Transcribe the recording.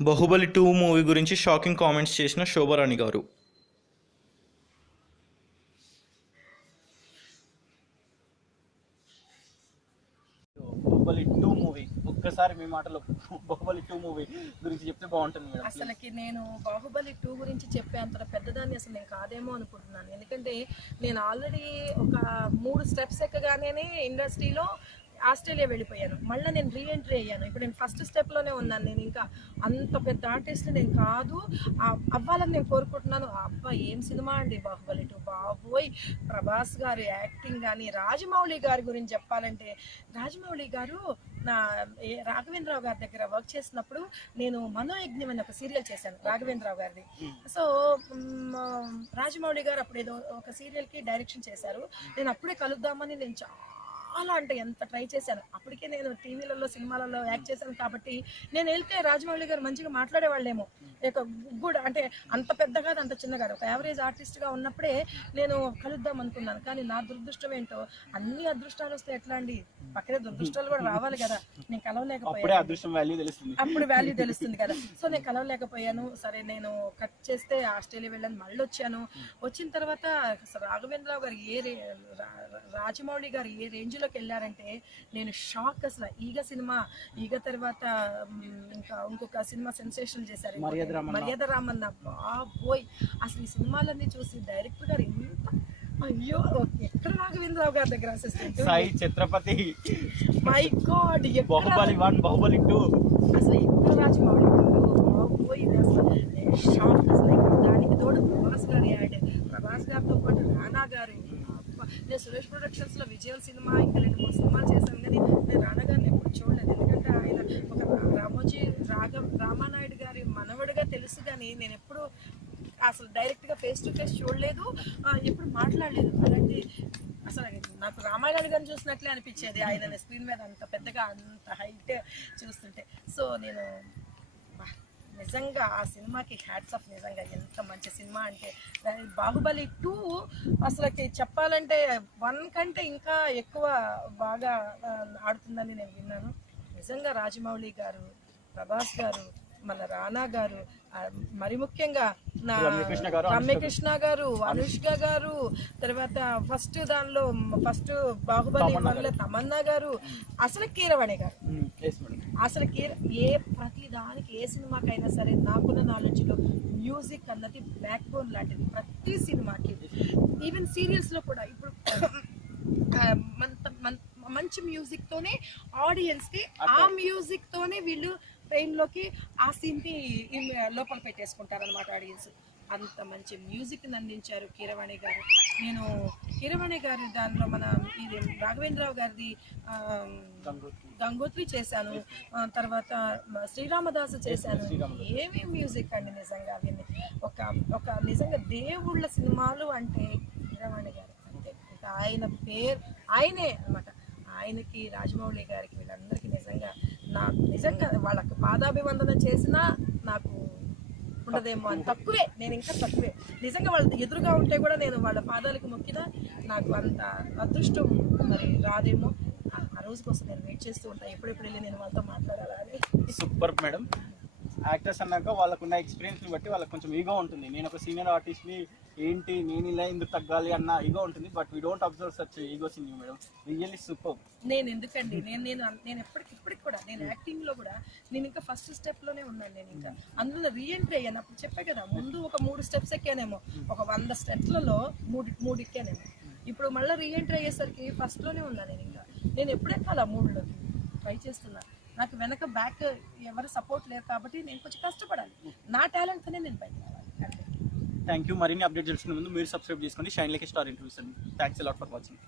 Baahubali 2 movie గురించి shocking comments చేసిన శోభారాణి గారు. బాహుబలి 2 మూవీ ఒక్కసారి మీ మాటలో బాహుబలి 2 మూవీ గురించి చెప్తే బాగుంటుంది మేడం. అసలుకి నేను బాహుబలి 2 గురించి చెప్పే అంత పెద్దదాన్ని అసలు నేను కాదేమో అనుకుంటున్నాను. ఎందుకంటే నేను ఆల్రెడీ ఒక 3 స్టెప్స్ ఎక్కగానే ఇండస్ట్రీలో ఆస్ట్రేలియా వెళ్ళిపోయాను. మళ్ళీ నేను రీఎంట్రీ అయ్యాను. ఇప్పుడు నేను ఫస్ట్ స్టెప్లోనే ఉన్నాను. నేను ఇంకా అంత పెద్ద ఆర్టిస్ట్ నేను కాదు, అవ్వాలని నేను కోరుకుంటున్నాను. అబ్బా ఏం సినిమా అండి బాహుబలి 2, బాబోయ్! ప్రభాస్ గారి యాక్టింగ్ కానీ, రాజమౌళి గారి గురించి చెప్పాలంటే, రాజమౌళి గారు నా రాఘవేంద్రరావు గారి దగ్గర వర్క్ చేసినప్పుడు నేను మనోయజ్ఞం అని ఒక సీరియల్ చేశాను రాఘవేంద్రరావు గారిది. సో రాజమౌళి గారు అప్పుడు ఏదో ఒక సీరియల్కి డైరెక్షన్ చేశారు. నేను అప్పుడే కలుద్దామని నేను చాలా అంటే ఎంత ట్రై చేశాను. అప్పటికే నేను టీవీలలో సినిమాలలో యాక్ట్ చేశాను కాబట్టి నేను వెళ్తే రాజమౌళి గారు మంచిగా మాట్లాడేవాళ్ళేమో. గుడ్ అంటే అంత పెద్ద కాదు, అంత చిన్న కాదు, ఒక యావరేజ్ ఆర్టిస్ట్గా ఉన్నప్పుడే నేను కలుద్దాం అనుకున్నాను. కానీ నా దురదృష్టం ఏంటో, అన్ని అదృష్టాలు వస్తే ఎట్లా అండి, పక్కనే దురదృష్టాలు కూడా రావాలి కదా. నేను కలవలేకపోయాను, అప్పుడు వాల్యూ తెలుస్తుంది కదా. సో నేను కలవలేకపోయాను. సరే నేను కట్ చేస్తే ఆస్ట్రేలియా వెళ్ళాను, మళ్ళీ వచ్చాను. వచ్చిన తర్వాత రాఘవేంద్రరావు గారు రాజమౌళి గారు ఏ రేంజ్లోకి వెళ్ళారంటే నేను షాక్. అసలు ఈగ తర్వాత ఇంకా ఇంకొక సినిమా సెన్సేషన్ చేశారు, మర్యాద రామన్న. బాబోయ్, అసలు ఈ సినిమాలన్నీ చూసి డైరెక్టర్ గారు ఎంత, అయ్యో ఎక్కడ రాఘవేంద్రరావు గారి దగ్గర assistant, Sai Chhatrapati, my god, Baahubali 1 Baahubali 2 అసలు ఎక్కడ రాజమౌళి గారు, బాబోయ్ అసలు షాక్. అసలు దానికి తోడు ప్రభాస్ గారి యాడ్, ప్రభాస్ గారితో పాటు రానా గారు. నేను సురేష్ ప్రొడక్షన్స్ లో విజయల్ సినిమా ఇంకా 2-3 సినిమాలు చేశాను, కానీ నేను రానా గారిని ఎప్పుడు చూడలేదు. ఎందుకంటే ఆయన ఒక రామానాయుడు గారి మనవడిగా తెలుసు, కానీ నేను ఎప్పుడు అసలు డైరెక్ట్గా ఫేస్ టు ఫేస్ చూడలేదు, ఎప్పుడు మాట్లాడలేదు. అలాంటి అసలు నాకు రామానాయుడు గారిని చూసినట్లే అనిపించేది ఆయన స్క్రీన్ మీద, అంత పెద్దగా అంత హైట్ చూస్తుంటే. సో నేను నిజంగా ఆ సినిమాకి హ్యాట్స్ ఆఫ్. నిజంగా ఎంత మంచి సినిమా అంటే, బాహుబలి 2 అసలుకి చెప్పాలంటే 1 కంటే ఇంకా ఎక్కువ బాగా ఆడుతుందని నేను విన్నాను. నిజంగా రాజమౌళి గారు, ప్రభాస్ గారు, మన రానా గారు, మరి ముఖ్యంగా నా రమ్యకృష్ణ గారు, అనుష్క గారు, తర్వాత ఫస్ట్ బాహుబలి 1లో తమన్నా గారు, అసలు కీరవాణి గారు. అసలు ప్రతి దానికి ఏ సినిమాకైనా సరే నాకున్న నాలెడ్జ్లో మ్యూజిక్ అన్నది బ్యాక్ బోన్ లాంటిది ప్రతి సినిమాకి. ఈవెన్ సీరియల్స్లో కూడా ఇప్పుడు మంచి మ్యూజిక్తోనే ఆడియన్స్కి, ఆ మ్యూజిక్తోనే వీళ్ళు ట్రైన్లోకి ఆ సీన్ని లోపల పెట్టేసుకుంటారు అనమాట ఆడియన్స్. అంత మంచి మ్యూజిక్ని అందించారు కీరవాణి గారు. నేను కీరవాణి గారి దానిలో మన ఇది రాఘవేంద్రరావు గారిది గంగోత్రి చేశాను, తర్వాత శ్రీరామదాసు చేశాను. ఏమేమి మ్యూజిక్ అండి నిజంగా. అవన్నీ ఒక నిజంగా దేవుళ్ళ సినిమాలు అంటే కీరవాణి గారు అంతే. ఇంకా ఆయన పేరు ఆయనే అనమాట. ఆయనకి, రాజమౌళి గారికి, వీళ్ళందరికీ నిజంగా వాళ్ళకి పాదాభివందన చేసినా నాకు ఉండదేమో అని తక్కువే. నేను ఇంకా తక్కువే నిజంగా. వాళ్ళ ఎదురుగా ఉంటే కూడా నేను వాళ్ళ పాదాలకు మొక్కినా నాకు అంత అదృష్టం మరి రాదేమో. ఆ రోజు కోసం నేను వెయిట్ చేస్తూ ఉంటాను, ఎప్పుడెప్పుడు వెళ్ళి నేను వాళ్ళతో మాట్లాడాలని. Super madam. యాక్టర్స్ అన్నాక వాళ్ళకున్న ఎక్స్పీరియన్స్ని బట్టి వాళ్ళకి కొంచెం ఈగో ఉంటుంది. నేను ఒక సీనియర్ ఆర్టిస్ట్ని, ఏంటి నేను ఇలా ఎందుకు తగ్గాలి అన్న ఈగో ఉంటుంది. But we don't observe such egos in you madam. Really super. నేను ఎందుకండి, నేను ఇప్పటికి కూడా నేను యాక్టింగ్లో కూడా నేను ఇంకా ఫస్ట్ స్టెప్లోనే ఉన్నాను. నేను ఇంకా అందులో రీఎంట్రీ అయ్యాను. అప్పుడు చెప్పే కదా, ముందు ఒక 3 స్టెప్స్ ఎక్కానేమో, ఒక 100 స్టెప్లలో 3 ఎక్కానేమో. ఇప్పుడు మళ్ళీ రీఎంట్రీ అయ్యేసరికి ఫస్ట్లోనే ఉన్నాను. నేను ఎప్పుడు ఎక్కాలా 3లోకి ట్రై చేస్తున్నా. నాకు వెనక బ్యాక్ ఎవరు సపోర్ట్ లేరు కాబట్టి నేను కొంచెం కష్టపడాలి. నా టాలెంట్తోనే నేను బయట రావాలి. Thank you. మరిన్ని అప్డేట్ తెలుసుకునే ముందు మీరు సబ్స్క్రైబ్ చేసుకోండి shine like a star interviews అండి. Thanks a lot for watching.